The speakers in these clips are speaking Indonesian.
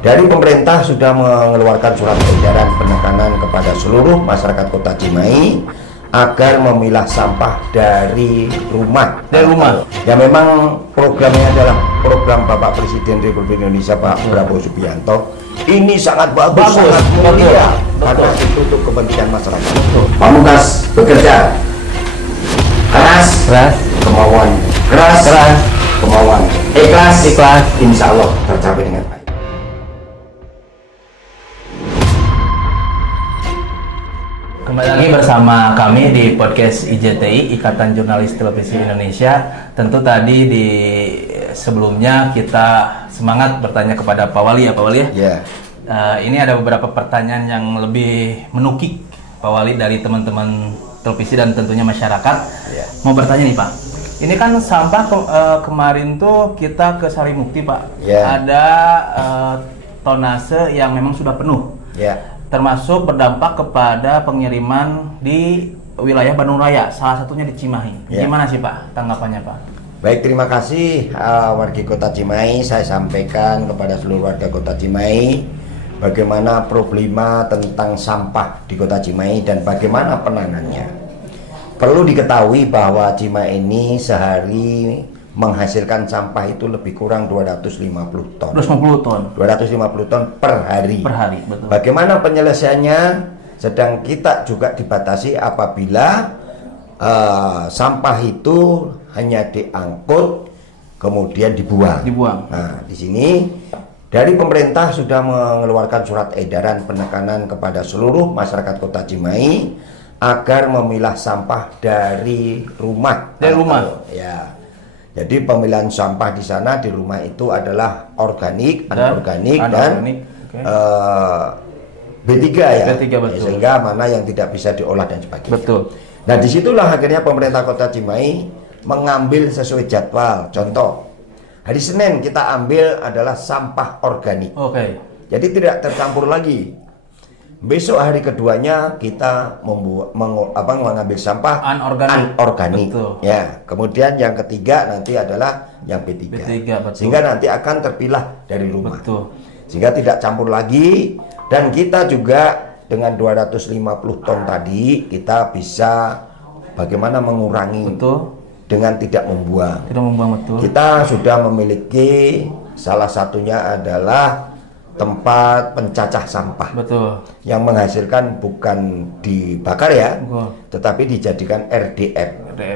Dari pemerintah sudah mengeluarkan surat edaran penekanan kepada seluruh masyarakat Kota Cimahi agar memilah sampah dari rumah. Dari rumah. Ya memang programnya adalah program Bapak Presiden Republik Indonesia Pak Prabowo Subianto. Ini sangat bagus, sangat mulia karena itu untuk kepentingan masyarakat. Pamungkas bekerja keras, kemauan keras, kemauan ikhlas, insya Allah tercapai dengan baik. Kembali lagi bersama kami di podcast IJTI, Ikatan Jurnalis Televisi Indonesia. Tentu tadi di sebelumnya kita semangat bertanya kepada Pak Wali ya, Pak Wali ya. Yeah. Ini ada beberapa pertanyaan yang lebih menukik Pak Wali dari teman-teman televisi dan tentunya masyarakat. Yeah. Mau bertanya nih Pak, ini kan sampah kemarin tuh kita ke Sarimukti Pak. Yeah. Ada tonase yang memang sudah penuh. Yeah. Termasuk berdampak kepada pengiriman di wilayah Bandung Raya, salah satunya di Cimahi. Ya. Gimana sih Pak tanggapannya Pak? Baik, terima kasih warga Kota Cimahi. Saya sampaikan kepada seluruh warga Kota Cimahi bagaimana problema tentang sampah di Kota Cimahi dan bagaimana penanganannya. Perlu diketahui bahwa Cimahi ini sehari menghasilkan sampah itu lebih kurang 250 ton. 250 ton per hari. Per hari, betul. Bagaimana penyelesaiannya? Sedang kita juga dibatasi apabila sampah itu hanya diangkut kemudian dibuang. Nah, di sini dari pemerintah sudah mengeluarkan surat edaran penekanan kepada seluruh masyarakat Kota Cimahi agar memilah sampah dari rumah. Dari rumah. Ya. Jadi pemilihan sampah di sana di rumah itu adalah organik, anorganik dan B3 ya. B3 betul. Sehingga mana yang tidak bisa diolah dan sebagainya. Betul. Nah, disitulah akhirnya pemerintah Kota Cimahi mengambil sesuai jadwal. Contoh, hari Senin kita ambil adalah sampah organik. Oke. Jadi tidak tercampur lagi. Besok hari keduanya kita mengambil sampah anorganik. Ya, kemudian yang ketiga nanti adalah yang B3. Betul. Sehingga nanti akan terpilah dari rumah. Betul. Sehingga tidak campur lagi, dan kita juga dengan 250 ton tadi kita bisa bagaimana mengurangi. Betul. Dengan tidak membuang. Tidak membuang, betul. Kita sudah memiliki salah satunya adalah tempat pencacah sampah. Betul. Yang menghasilkan bukan dibakar ya, tetapi dijadikan RDF.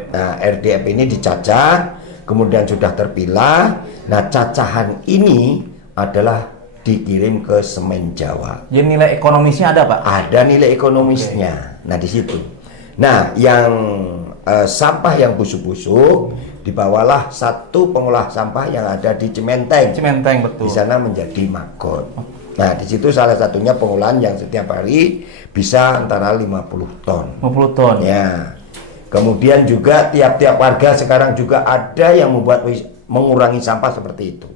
Nah, RDF ini dicacah, kemudian sudah terpilah. Nah, cacahan ini adalah dikirim ke Semen Jawa. Jadi nilai ekonomisnya ada Pak? Ada nilai ekonomisnya. Nah, di situ. Nah, yang sampah yang busuk-busuk dibawalah satu pengolah sampah yang ada di Cimenteng. Betul. Di sana menjadi Magot. Nah, di situ salah satunya pengolahan yang setiap hari bisa antara 50 ton. 50 ton. Ya. Kemudian juga tiap-tiap warga sekarang juga ada yang mengurangi sampah seperti itu.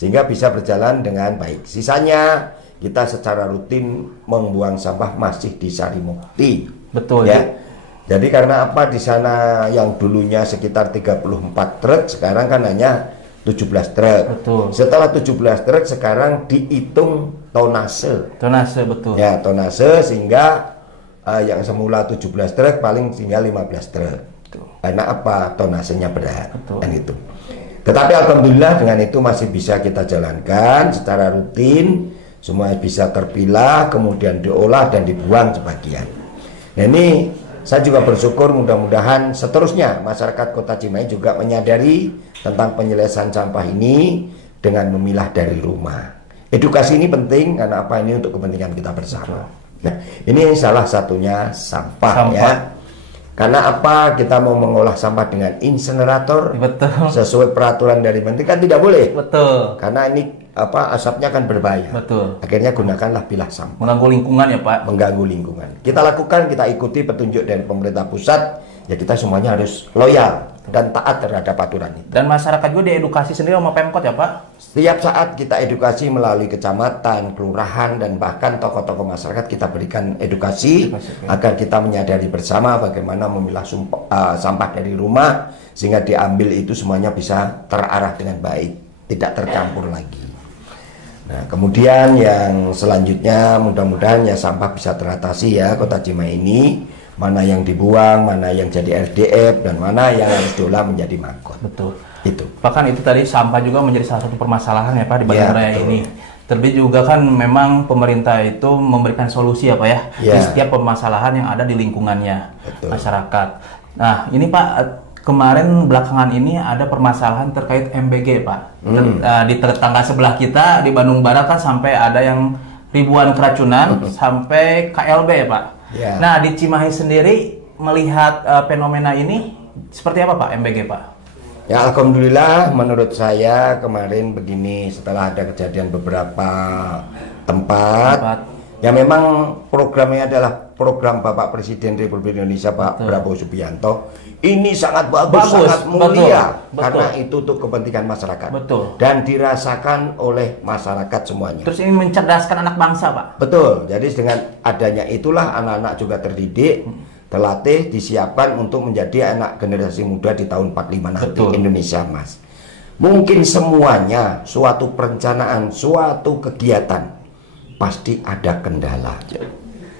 Sehingga bisa berjalan dengan baik. Sisanya kita secara rutin membuang sampah masih di Sarimukti. Betul ya. Jadi karena apa, di sana yang dulunya sekitar 34 truk sekarang kan hanya 17 truk. Betul. Setelah 17 truk sekarang dihitung tonase. Betul. Ya, tonase, sehingga yang semula 17 truk paling tinggal 15 truk. Betul. Karena apa? Tonasenya berat. Betul. Dan itu. Tetapi alhamdulillah dengan itu masih bisa kita jalankan secara rutin, semua bisa terpilah, kemudian diolah dan dibuang sebagian. Nah, ini saya juga bersyukur mudah-mudahan seterusnya masyarakat Kota Cimahi juga menyadari tentang penyelesaian sampah ini dengan memilah dari rumah. Edukasi ini penting karena apa, ini untuk kepentingan kita bersama. Nah, ini salah satunya sampah. Ya. Karena apa, kita mau mengolah sampah dengan insinerator. Betul. Sesuai peraturan dari menteri kan tidak boleh. Betul. Karena ini asapnya kan berbahaya. Betul. Akhirnya gunakanlah pilah sampah. Mengganggu lingkungan ya Pak. Mengganggu lingkungan. Kita lakukan, kita ikuti petunjuk dari pemerintah pusat. Ya, kita semuanya harus loyal dan taat terhadap aturan itu. Dan masyarakat juga diedukasi sendiri sama Pemkot ya Pak? Setiap saat kita edukasi melalui kecamatan, kelurahan, dan bahkan tokoh-tokoh masyarakat kita berikan edukasi agar kita menyadari bersama bagaimana memilah sampah dari rumah sehingga diambil itu semuanya bisa terarah dengan baik, tidak tercampur lagi. Nah, kemudian yang selanjutnya mudah-mudahan ya sampah bisa teratasi ya Kota Cimahi ini, mana yang dibuang, mana yang jadi RDF, dan mana yang harus diolah menjadi mangkok. Betul. Itu. Bahkan itu tadi sampah juga menjadi salah satu permasalahan ya Pak di Bandung Raya betul. ini. Terlebih juga kan memang pemerintah itu memberikan solusi ya Pak ya, di setiap permasalahan yang ada di lingkungannya masyarakat. Nah ini Pak, kemarin belakangan ini ada permasalahan terkait MBG Pak. Di tetangga sebelah kita di Bandung Barat kan sampai ada yang ribuan keracunan sampai KLB ya Pak. Nah di Cimahi sendiri melihat fenomena ini seperti apa Pak MBG Pak? Ya alhamdulillah menurut saya kemarin begini, setelah ada kejadian beberapa tempat. Ya memang programnya adalah program Bapak Presiden Republik Indonesia Pak Prabowo Subianto. Ini sangat bagus, sangat mulia, karena itu untuk kepentingan masyarakat. Dan dirasakan oleh masyarakat semuanya. Terus ini mencerdaskan anak bangsa Pak. Betul. Jadi dengan adanya itulah anak-anak juga terdidik, terlatih, disiapkan untuk menjadi anak generasi muda di tahun 45 nanti Indonesia Mas. Mungkin semuanya suatu perencanaan, suatu kegiatan pasti ada kendala.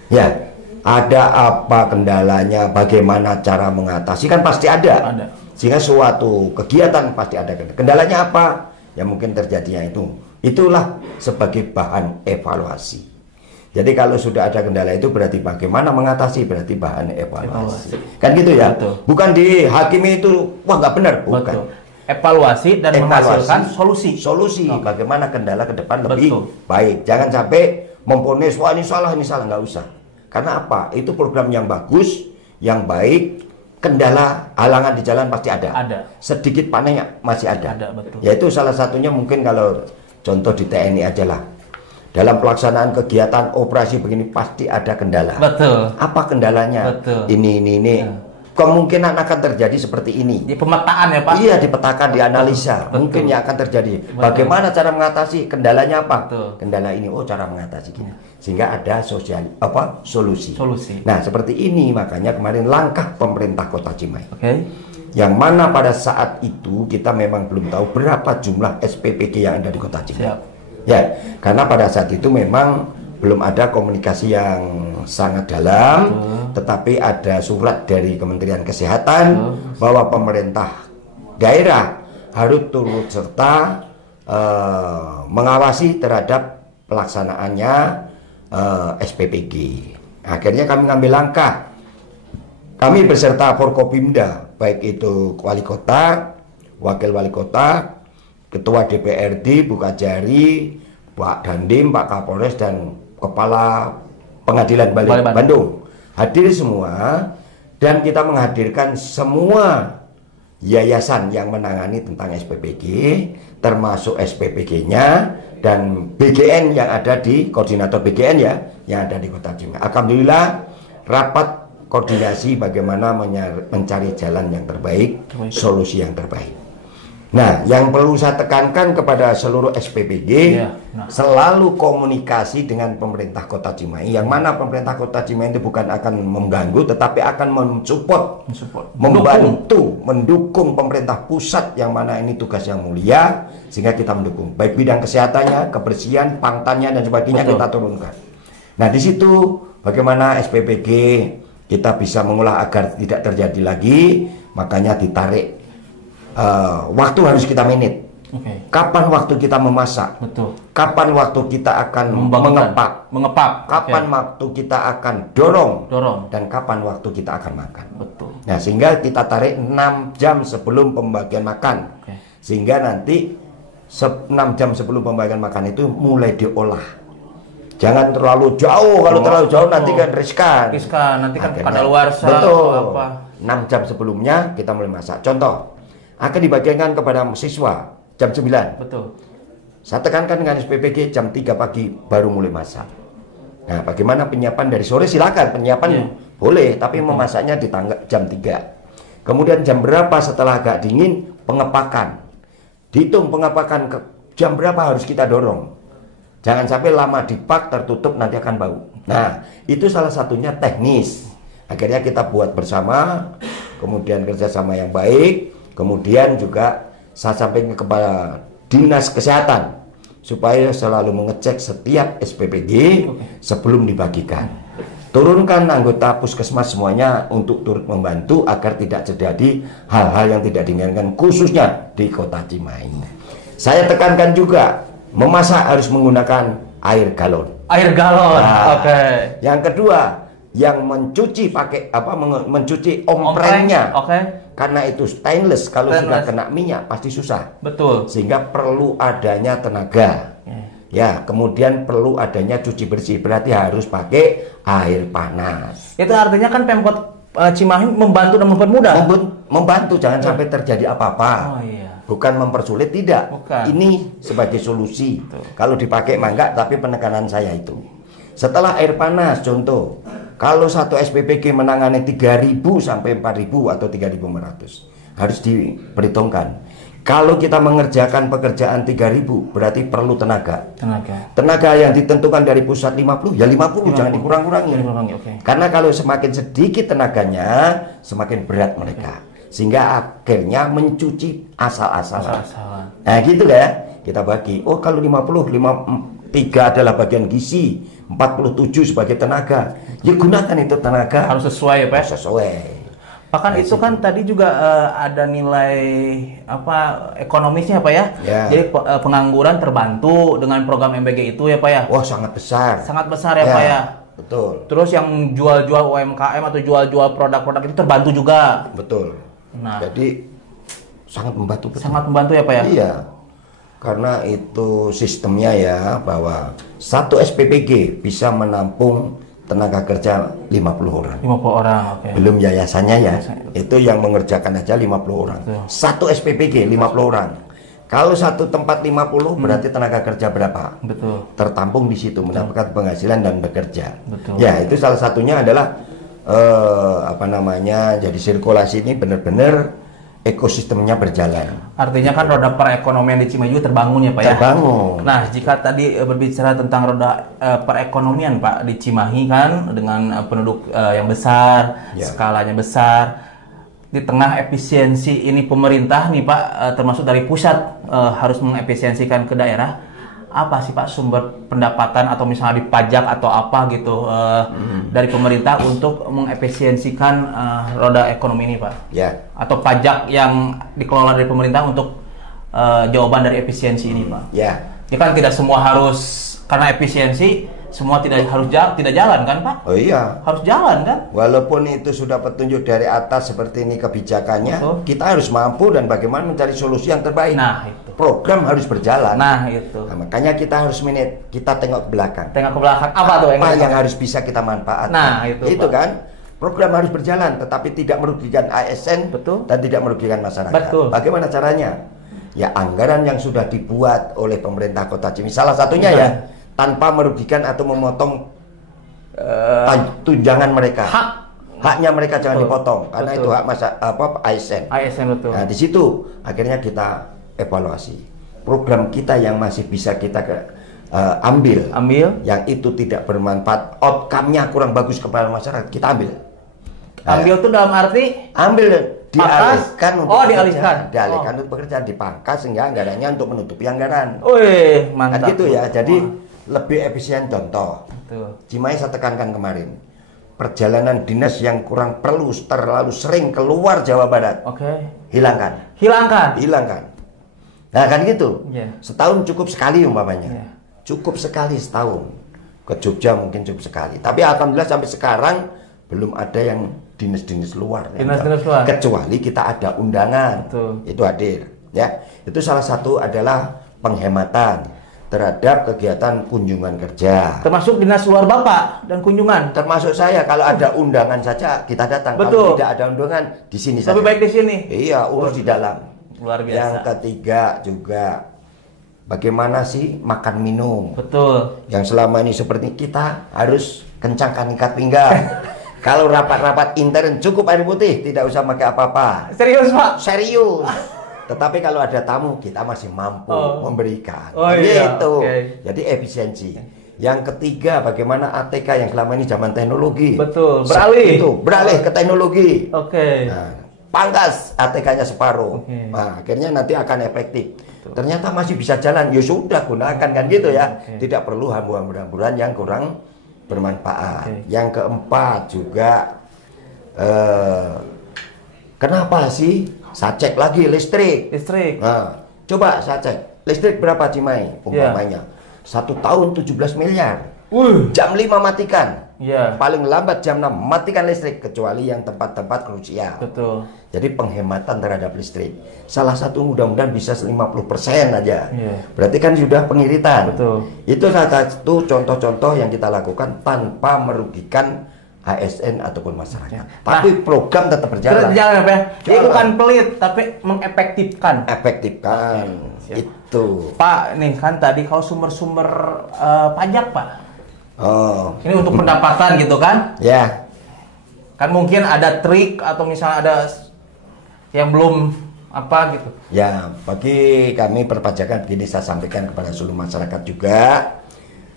Ya, ada apa kendalanya, bagaimana cara mengatasi kan pasti ada. Sehingga suatu kegiatan pasti ada kendala. Kendalanya apa? Ya mungkin terjadinya itu. Itulah sebagai bahan evaluasi. Jadi kalau sudah ada kendala itu berarti bagaimana mengatasi, berarti bahan evaluasi. Kan gitu ya. Bukan dihakimi itu wah nggak benar, bukan. Evaluasi dan menghasilkan solusi. Bagaimana kendala ke depan lebih baik. Jangan sampai memponis wah ini salah, nggak usah. Karena apa? Itu program yang bagus, yang baik. Kendala, halangan di jalan pasti ada. Sedikit panenya masih ada. Yaitu salah satunya mungkin kalau contoh di TNI aja lah. Dalam pelaksanaan kegiatan operasi begini pasti ada kendala. Apa kendalanya? Ini. Kemungkinan akan terjadi seperti ini. Di pemetaan ya Pak? Iya, dipetakan, dianalisa. Mungkin yang akan terjadi. Bagaimana cara mengatasi? Kendalanya apa? Kendala ini, oh cara mengatasi gini. Sehingga ada solusi. Nah seperti ini makanya kemarin langkah pemerintah Kota Cimahi. Yang mana pada saat itu kita memang belum tahu berapa jumlah SPPG yang ada di Kota Cimahi. Ya, karena pada saat itu memang belum ada komunikasi yang sangat dalam, tetapi ada surat dari Kementerian Kesehatan bahwa pemerintah daerah harus turut serta mengawasi terhadap pelaksanaannya SPPG. Akhirnya kami ngambil langkah. Kami beserta Forkopimda, baik itu wali kota, wakil wali kota, ketua DPRD, Bukajari, Pak Dandim, Pak Kapolres, dan Kepala Pengadilan Bandung hadir semua, dan kita menghadirkan semua yayasan yang menangani tentang SPPG, termasuk SPPG-nya dan BGN yang ada di koordinator BGN ya, yang ada di Kota Cimahi. Alhamdulillah rapat koordinasi bagaimana mencari jalan yang terbaik, solusi yang terbaik. Nah, yang perlu saya tekankan kepada seluruh SPPG, selalu komunikasi dengan pemerintah Kota Cimahi, yang mana pemerintah Kota Cimahi itu bukan akan mengganggu, tetapi akan mensupport, membantu, mendukung pemerintah pusat, yang mana ini tugas yang mulia, sehingga kita mendukung, baik bidang kesehatannya, kebersihan, pantannya, dan sebagainya kita turunkan. Nah, di situ bagaimana SPPG kita bisa mengolah agar tidak terjadi lagi, makanya ditarik. Waktu harus kita manage. Kapan waktu kita memasak? Kapan waktu kita akan mengepak? Kapan waktu kita akan dorong? Dan kapan waktu kita akan makan? Nah, sehingga kita tarik 6 jam sebelum pembagian makan. Sehingga nanti 6 jam sebelum pembagian makan itu mulai diolah. Jangan terlalu jauh, kalau terlalu jauh nanti kan riskan. Nanti kan kadaluarsa. Betul. 6 jam sebelumnya kita mulai masak. Contoh, akan dibagikan kepada siswa jam 9. Saya tekankan dengan SPPG jam 3 pagi baru mulai masak. Nah, bagaimana penyiapan dari sore? Silakan penyiapan boleh, tapi memasaknya di jam 3. Kemudian jam berapa setelah agak dingin pengepakan. Dihitung pengepakan ke jam berapa harus kita dorong. Jangan sampai lama dipak tertutup nanti akan bau. Nah, itu salah satunya teknis. Akhirnya kita buat bersama, kemudian kerjasama yang baik. Kemudian juga saya sampaikan kepada Dinas Kesehatan supaya selalu mengecek setiap SPPG sebelum dibagikan. Turunkan anggota puskesmas semuanya untuk turut membantu agar tidak terjadi hal-hal yang tidak diinginkan, khususnya di Kota Cimahi. Saya tekankan juga, memasak harus menggunakan air galon. Air galon. Nah, Oke. Yang kedua, yang mencuci pakai mencuci omprengnya. Oke. Karena itu stainless, kalau Stainless. sudah kena minyak pasti susah. Betul. Sehingga perlu adanya tenaga. Ya, kemudian perlu adanya cuci bersih, berarti harus pakai air panas. Itu artinya kan Pemkot Cimahi membantu dan mempermudah. Membantu, jangan sampai terjadi apa-apa. Oh iya. Bukan mempersulit, tidak. Bukan. Ini sebagai solusi. Kalau dipakai mangga, tapi penekanan saya itu. Setelah air panas, contoh, kalau satu SPPG menangani 3.000 sampai 4.000 atau 3.500, harus diperhitungkan. Kalau kita mengerjakan pekerjaan 3.000, berarti perlu tenaga. Tenaga yang ditentukan dari pusat 50, ya 50, jangan dikurang-kurangi. Okay. Karena kalau semakin sedikit tenaganya, semakin berat mereka. Sehingga akhirnya mencuci asal-asalan. Nah gitu ya, kita bagi. Oh kalau 53 adalah bagian gizi, 47 sebagai tenaga. Ya gunakan itu tenaga. Harus sesuai ya Pak? Sesuai. Bahkan itu kan tadi juga ada nilai apa ekonomisnya Pak ya? Jadi pengangguran terbantu dengan program MBG itu ya Pak ya? Wah sangat besar. Sangat besar ya Pak ya? Betul. Terus yang jual-jual UMKM atau jual-jual produk-produk itu terbantu juga. Betul. Nah, jadi sangat membantu. Betul. Sangat membantu ya Pak ya? Iya. Karena itu sistemnya ya, bahwa satu SPPG bisa menampung tenaga kerja 50 orang. 50 orang, oke. Belum yayasannya ya. Itu yang mengerjakan aja 50 orang. Betul. Satu SPPG 50 orang. Kalau satu tempat 50 berarti tenaga kerja berapa? Betul. Tertampung di situ, mendapatkan penghasilan dan bekerja. Betul. Ya, itu salah satunya adalah jadi sirkulasi ini benar-benar ekosistemnya berjalan. Artinya kan roda perekonomian di Cimahi juga terbangun ya Pak ya? Terbangun. Nah, jika tadi berbicara tentang roda perekonomian Pak di Cimahi kan dengan penduduk yang besar, skalanya besar, di tengah efisiensi ini pemerintah nih Pak, termasuk dari pusat harus mengefisiensikan ke daerah, apa sih Pak sumber pendapatan atau misalnya di pajak atau apa gitu dari pemerintah untuk mengefisiensikan roda ekonomi ini Pak? Ya. Atau pajak yang dikelola dari pemerintah untuk jawaban dari efisiensi ini Pak? Ya. Ya kan tidak semua harus karena efisiensi semua tidak jalan kan Pak? Oh iya. Harus jalan kan? Walaupun itu sudah petunjuk dari atas seperti ini kebijakannya, kita harus mampu dan bagaimana mencari solusi yang terbaik. Nah, itu. Program harus berjalan. Nah, itu. Nah, makanya kita harus kita tengok ke belakang. Tengok ke belakang apa tuh yang harus bisa kita manfaatkan. Nah, itu Pak. Kan program harus berjalan tetapi tidak merugikan ASN. Betul. Dan tidak merugikan masyarakat. Betul. Bagaimana caranya? Ya anggaran yang sudah dibuat oleh pemerintah Kota Cimahi salah satunya ya, tanpa merugikan atau memotong tunjangan mereka. Haknya mereka jangan dipotong karena itu hak ASN. Betul. Nah, di situ akhirnya kita evaluasi program kita yang masih bisa kita ambil, yang itu tidak bermanfaat, outcome-nya kurang bagus kepada masyarakat, kita ambil. Ambil itu dalam arti dialihkan untuk dialihkan untuk pekerjaan, dipangkas sehingga anggarannya untuk menutupi anggaran. Wih, mantap. Kan gitu ya. Jadi lebih efisien. Contoh, Cimahi saya tekankan kemarin, perjalanan dinas yang kurang perlu terlalu sering keluar Jawa Barat. Hilangkan. Nah kan gitu. Setahun cukup sekali umpamanya. Cukup sekali setahun. Ke Jogja mungkin cukup sekali. Tapi alhamdulillah sampai sekarang belum ada yang dinas-dinas luar. Kecuali kita ada undangan. Itu hadir. Ya, itu salah satu adalah penghematan terhadap kegiatan kunjungan kerja. Termasuk dinas luar Bapak dan kunjungan. Termasuk saya, kalau ada undangan saja kita datang. Betul. Kalau tidak ada undangan di sini saja. Lebih baik di sini. Iya, urus di dalam. Luar biasa. Yang ketiga juga bagaimana sih makan minum. Betul. Yang selama ini seperti kita harus kencangkan ikat pinggang. Kalau rapat-rapat intern cukup air putih, tidak usah pakai apa-apa. Serius Pak? Serius. Tetapi kalau ada tamu kita masih mampu memberikan. Gitu. Jadi efisiensi. Yang ketiga bagaimana ATK yang selama ini zaman teknologi. Betul. Beralih ke teknologi. Nah, pangkas ATK-nya separuh. Nah, akhirnya nanti akan efektif. Ternyata masih bisa jalan, ya sudah gunakan kan gitu ya. Tidak perlu hamburan-hamburan yang kurang bermanfaat. Yang keempat juga kenapa sih saya cek lagi listrik? Nah, coba saya cek listrik berapa Cimahi umpamanya 1 tahun 17 miliar. Jam 5 matikan. Paling lambat jam 6 matikan listrik, kecuali yang tempat-tempat krusial. Betul. Jadi penghematan terhadap listrik. Salah satu mudah-mudahan bisa 50% aja. Berarti kan sudah pengiritan. Betul. Itu salah satu contoh-contoh yang kita lakukan tanpa merugikan ASN ataupun masyarakat. Tapi program tetap berjalan. Berjalan ya. Jadi bukan pelit, tapi mengefektifkan. Itu. Pak, nih kan tadi kalau sumber-sumber pajak, Pak. Oh. Ini untuk pendapatan gitu kan? Ya. Kan mungkin ada trik atau misalnya ada yang belum apa gitu. Ya, bagi kami perpajakan begini saya sampaikan kepada seluruh masyarakat juga.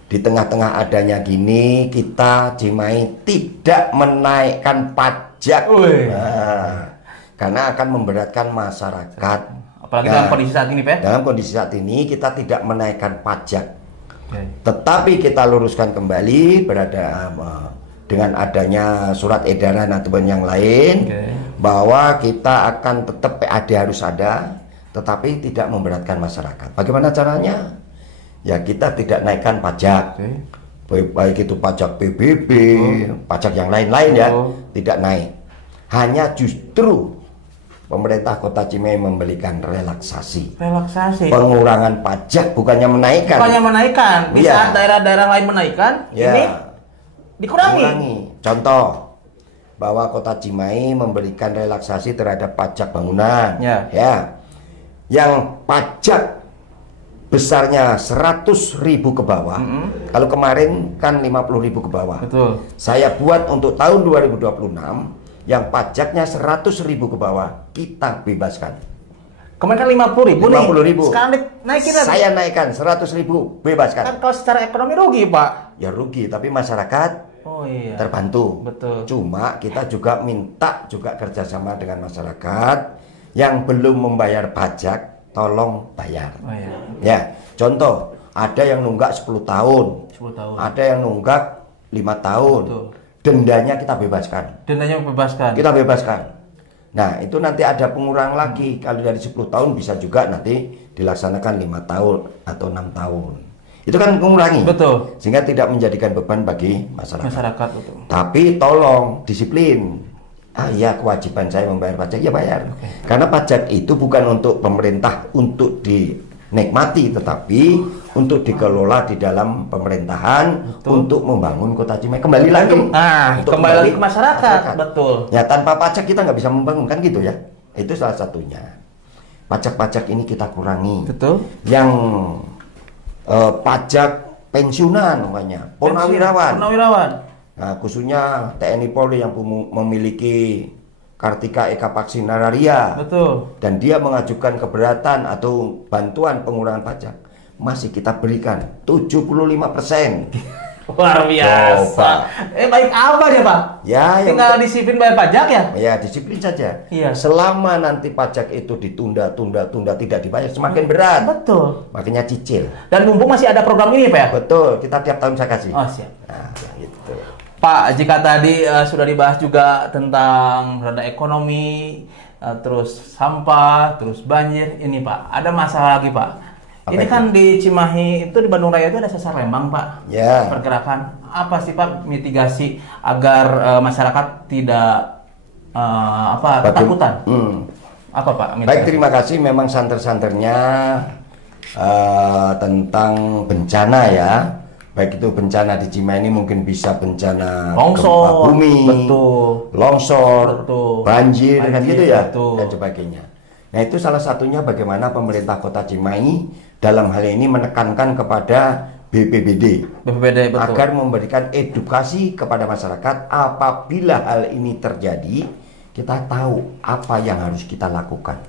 Di tengah-tengah adanya gini, kita Cimahi tidak menaikkan pajak. Karena akan memberatkan masyarakat. Apalagi dalam kondisi saat ini, Pak. Dalam kondisi saat ini kita tidak menaikkan pajak. Tetapi kita luruskan kembali dengan adanya surat edaran ataupun yang lain bahwa kita akan tetap PAD harus ada, tetapi tidak memberatkan masyarakat. Bagaimana caranya? Ya kita tidak naikkan pajak, baik itu pajak PBB, pajak yang lain-lain ya, tidak naik. Hanya justru pemerintah Kota Cimahi memberikan relaksasi. Pengurangan pajak, bukannya menaikkan. Bisa daerah-daerah lain menaikkan, ini dikurangi. Contoh, bahwa Kota Cimahi memberikan relaksasi terhadap pajak bangunan. Yang pajak besarnya 100.000 ke bawah. Kalau kemarin kan 50.000 ke bawah. Betul. Saya buat untuk tahun 2026 yang pajaknya 100.000 ke bawah kita bebaskan. Kemarin kan 50.000 nih. Sekarang naikin lagi. Saya naikkan 100.000, bebaskan. Kan kalau secara ekonomi rugi, Pak. Ya rugi, tapi masyarakat terbantu. Betul. Cuma kita juga minta juga kerjasama dengan masyarakat yang belum membayar pajak, tolong bayar. Ya, contoh, ada yang nunggak 10 tahun. Ada yang nunggak 5 tahun. Betul. Dendanya kita bebaskan. Kita bebaskan. Nah, itu nanti ada pengurangan lagi. Kalau dari 10 tahun bisa juga nanti dilaksanakan 5 tahun atau 6 tahun. Itu kan mengurangi. Betul. Sehingga tidak menjadikan beban bagi masyarakat. Betul. Tapi tolong disiplin. Ya kewajiban saya membayar pajak, ya bayar. Karena pajak itu bukan untuk pemerintah untuk dinikmati, tetapi untuk dikelola di dalam pemerintahan. Betul. Untuk membangun Kota Cimahi kembali lagi. Kembali lagi ke masyarakat. Betul. Ya tanpa pajak kita nggak bisa membangun kan gitu ya. Itu salah satunya. Pajak-pajak ini kita kurangi. Betul. Yang pajak pensiunan namanya, purnawirawan. Nah, khususnya TNI Polri yang memiliki Kartika Eka Paksinararia. Betul. Dan dia mengajukan keberatan atau bantuan pengurangan pajak, masih kita berikan 75%. Luar biasa. Baik apa dia, Pak? Ya, tinggal disiplin bayar pajak ya? Ya, disiplin saja. Iya. Selama nanti pajak itu ditunda tidak dibayar, semakin berat. Betul. Makanya cicil. Dan mumpung masih ada program ini, Pak ya? Betul, kita tiap tahun saya kasih. Oh, siap. Nah, gitu. Pak, jika tadi sudah dibahas juga tentang roda ekonomi, terus sampah, terus banjir, ini Pak, ada masalah lagi Pak. Ini kan di Cimahi itu di Bandung Raya itu ada sesar lembang Pak. Ya. Pergerakan apa sih Pak mitigasi agar masyarakat tidak ketakutan? Apa Pak? Mitigasi? Baik, terima kasih. Memang santer-santernya tentang bencana ya. Baik itu bencana di Cimahi ini mungkin bisa bencana longsor, gempa bumi, longsor, banjir kan gitu ya, dan sebagainya. Nah itu salah satunya bagaimana pemerintah Kota Cimahi dalam hal ini menekankan kepada BPBD agar memberikan edukasi kepada masyarakat apabila hal ini terjadi, kita tahu apa yang harus kita lakukan.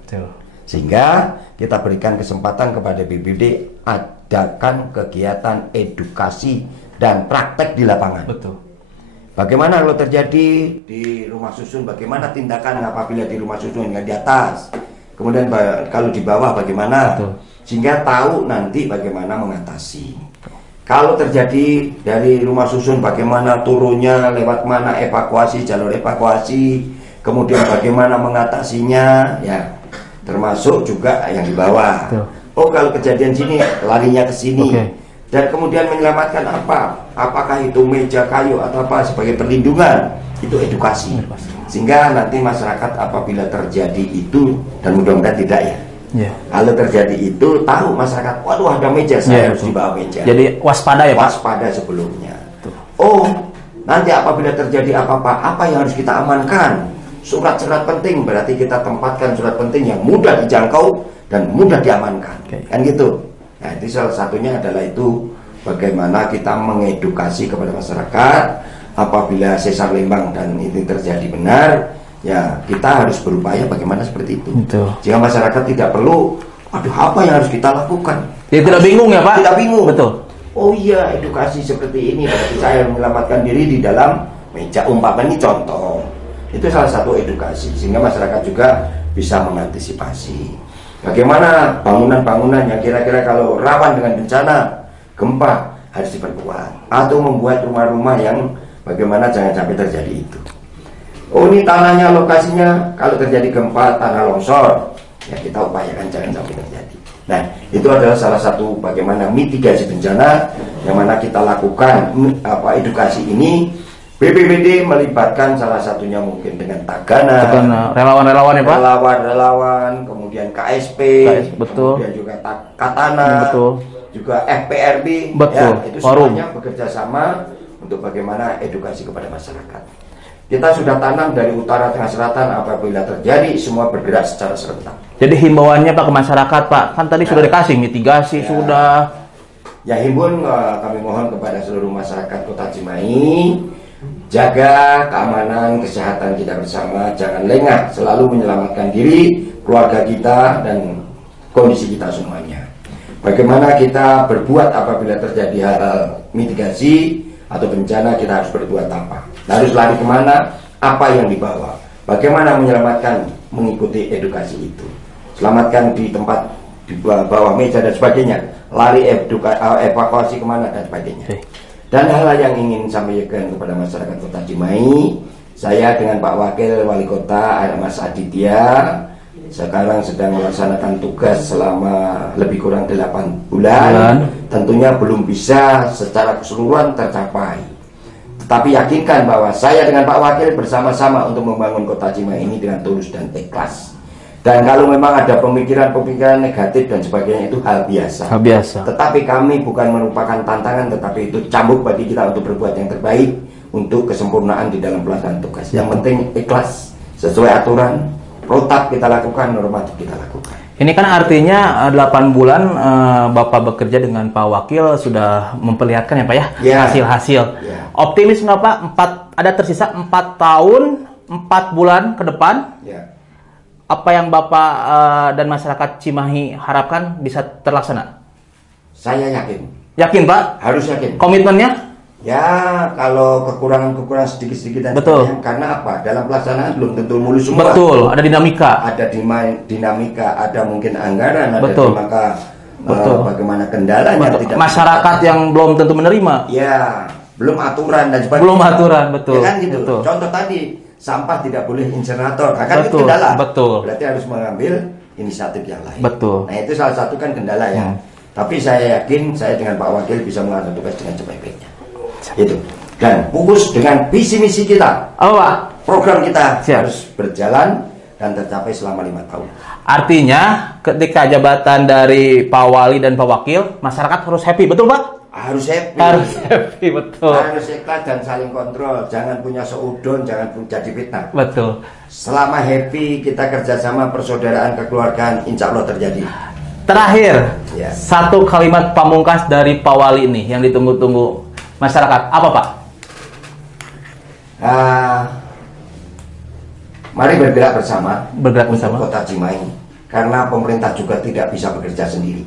Sehingga kita berikan kesempatan kepada BPBD adakan kegiatan edukasi dan praktek di lapangan. Betul. Bagaimana kalau terjadi di rumah susun, bagaimana tindakan apabila di rumah susun yang di atas, kemudian kalau di bawah bagaimana? Betul. sehingga tahu nanti bagaimana mengatasi. Kalau terjadi dari rumah susun, bagaimana turunnya, lewat mana evakuasi, jalur evakuasi, kemudian bagaimana mengatasinya, ya, termasuk juga yang di bawah. Oh, kalau kejadian sini larinya ke sini, dan kemudian menyelamatkan apa? Apakah itu meja kayu atau apa sebagai perlindungan? Itu edukasi. Sehingga nanti masyarakat apabila terjadi itu, dan mudah-mudahan tidak ya. Kalau terjadi itu, tahu masyarakat, waduh ada meja, saya harus di bawah meja. Jadi waspada ya Pak? Waspada sebelumnya. Oh, nanti apabila terjadi apa-apa, apa yang harus kita amankan? Surat-surat penting, berarti kita tempatkan surat penting yang mudah dijangkau dan mudah diamankan. Kan gitu. Nah, itu salah satunya adalah itu, bagaimana kita mengedukasi kepada masyarakat apabila sesar Lembang dan ini terjadi benar. Ya, kita harus berupaya bagaimana seperti itu. Jika masyarakat tidak perlu, aduh apa yang harus kita lakukan? Dia tidak bingung ya Pak? Tidak bingung. Betul. Oh iya, edukasi seperti ini berarti saya menyelamatkan diri di dalam meja, umpamanya ini contoh. Itu salah satu edukasi sehingga masyarakat juga bisa mengantisipasi. Bagaimana bangunan-bangunan yang kira-kira kalau rawan dengan bencana gempa harus diperkuat, atau membuat rumah-rumah yang bagaimana jangan sampai terjadi itu. Oh, ini tanahnya, lokasinya kalau terjadi gempa, tanah longsor, ya kita upayakan jangan sampai terjadi. Nah, itu adalah salah satu bagaimana mitigasi bencana yang mana kita lakukan edukasi ini. BPBD melibatkan salah satunya mungkin dengan Tagana, relawan-relawan ya Pak? Relawan-relawan, kemudian KSP, betul. Kemudian juga Katana, betul. Juga FPRB, betul. Ya, itu semuanya bekerja sama untuk bagaimana edukasi kepada masyarakat. Kita sudah tanam dari utara, tengah, selatan, apabila terjadi semua bergerak secara serentak. Jadi himbauannya Pak ke masyarakat Pak, kan tadi sudah dikasih mitigasi, sudah. Ya, himbauan kami mohon kepada seluruh masyarakat Kota Cimahi, jaga keamanan, kesehatan kita bersama, jangan lengah, selalu menyelamatkan diri, keluarga kita, dan kondisi kita semuanya. Bagaimana kita berbuat apabila terjadi hal-hal mitigasi atau bencana, kita harus berbuat apa? Harus lari kemana? Apa yang dibawa? Bagaimana menyelamatkan? Mengikuti edukasi itu. Selamatkan di tempat di bawah meja dan sebagainya. Lari evakuasi kemana dan sebagainya. Dan hal-hal yang ingin sampaikan kepada masyarakat Kota Cimahi, saya dengan Pak Wakil Wali Kota Mas Aditya sekarang sedang melaksanakan tugas selama lebih kurang 8 bulan. Tentunya belum bisa secara keseluruhan tercapai. Tetapi yakinkan bahwa saya dengan Pak Wakil bersama-sama untuk membangun Kota Cimahi ini dengan tulus dan ikhlas. Dan kalau memang ada pemikiran-pemikiran negatif dan sebagainya, itu hal biasa. Hal biasa. Tetapi kami bukan merupakan tantangan, tetapi itu cambuk bagi kita untuk berbuat yang terbaik untuk kesempurnaan di dalam pelaksanaan tugas. Yang penting ikhlas, sesuai aturan, protap kita lakukan, normatif kita lakukan. Ini kan artinya 8 bulan Bapak bekerja dengan Pak Wakil sudah memperlihatkan ya Pak ya, hasil-hasil. Optimis nggak Pak? Ada tersisa 4 tahun, 4 bulan ke depan. Apa yang Bapak dan masyarakat Cimahi harapkan bisa terlaksana? Saya yakin. Yakin Pak? Harus yakin. Komitmennya? Ya, kalau kekurangan-kekurangan sedikit-sedikit dan sebagainya, karena apa? Dalam pelaksanaan belum tentu mulus semua. Betul, ada dinamika. Ada dinamika, ada mungkin anggaran, ada dinamika bagaimana kendalanya. Tidak masyarakat yang belum tentu menerima. Ya, belum aturan dan sebagainya. Belum aturan, betul. Ya kan gitu. Betul. Contoh tadi, sampah tidak boleh insinerator. Akan itu kendala. Betul. Berarti harus mengambil inisiatif yang lain. Betul. Nah, itu salah satu kan kendala ya. Tapi saya yakin saya dengan Pak Wakil bisa melakukan tugas dengan sebaik-baiknya. Itu. Dan fokus dengan visi misi kita. Oh, Pak. Program kita harus berjalan dan tercapai selama 5 tahun. Artinya ketika jabatan dari Pak Wali dan Pak Wakil, masyarakat harus happy, betul Pak? Harus happy. Harus happy, betul. Harus ikhlas dan saling kontrol. Jangan punya seudon, jangan jadi fitnah. Betul. Selama happy, kita kerjasama, persaudaraan, kekeluargaan, insya Allah terjadi. Terakhir, satu kalimat pamungkas dari Pak Wali ini yang ditunggu-tunggu masyarakat. Apa Pak? Mari bergerak bersama. Bergerak bersama. Kota Cimahi. Karena pemerintah juga tidak bisa bekerja sendiri.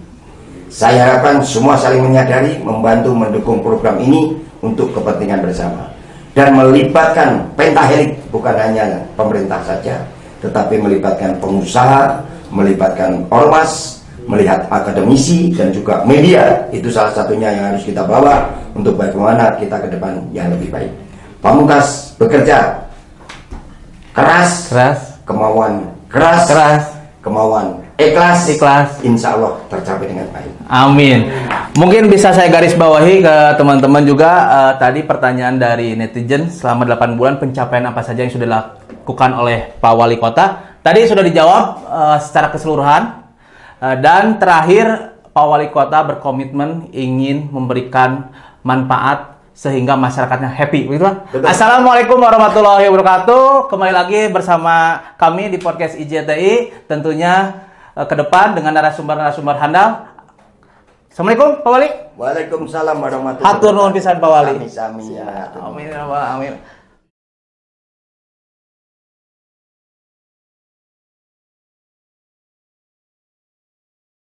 Saya harapkan semua saling menyadari, membantu mendukung program ini untuk kepentingan bersama. Dan melibatkan pentahelik, bukan hanya pemerintah saja, tetapi melibatkan pengusaha, melibatkan ormas, melihat akademisi dan juga media. Itu salah satunya yang harus kita bawa untuk bagaimana kita ke depan yang lebih baik. Pamungkas bekerja keras, kemauan keras, kemauan ikhlas, insya Allah tercapai dengan baik. Amin. Mungkin bisa saya garis bawahi ke teman-teman juga, tadi pertanyaan dari netizen, selama 8 bulan pencapaian apa saja yang sudah dilakukan oleh Pak Wali Kota. Tadi sudah dijawab secara keseluruhan. Dan terakhir, Pak Wali Kota berkomitmen ingin memberikan manfaat sehingga masyarakatnya happy. Betul? Assalamualaikum warahmatullahi wabarakatuh. Kembali lagi bersama kami di podcast IJTI. Tentunya ke depan dengan narasumber-narasumber handal. Assalamualaikum Pak Wali. Waalaikumsalam warahmatullahi wabarakatuh. Hatur nuhun pisan Pak Wali. Amin. Amin.